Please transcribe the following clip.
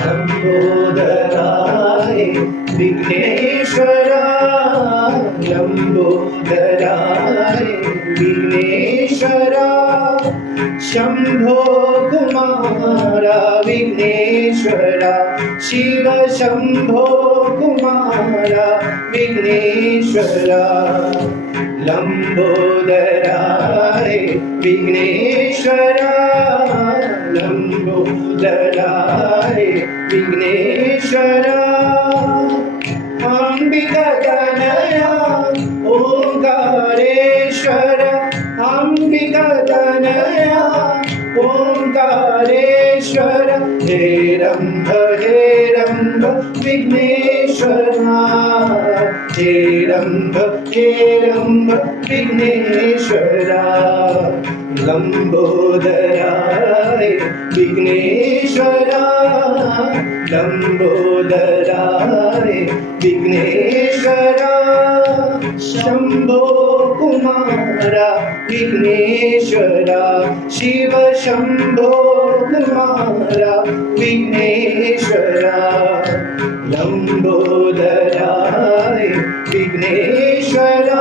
लंबोदराय विघ्नेश्वरा, लंबोदराय विघ्नेश्वरा, शंभो कुमारा विघ्नेश्वरा, शिव शंभो कुमारा विघ्नेश्वरा, लंबोदराय विघ्नेश्वरा, लंबोदराय विघ्नेश्वरा, अंबिका तनया ओंकारेश्वर, अंबिका तनया ओंकारेश्वर, हे रंभ विघ्नेश्वरा, हे रंभ विघ्नेश्वरा, लंबोदराय विघ्नेश्वरा, लंबोदराय विघ्नेश्वरा, शंभो कुमारा विघ्नेश्वरा, शिव शंभो कुमारा विघ्नेश्वरा, लंबोदराय विघ्नेश्वरा।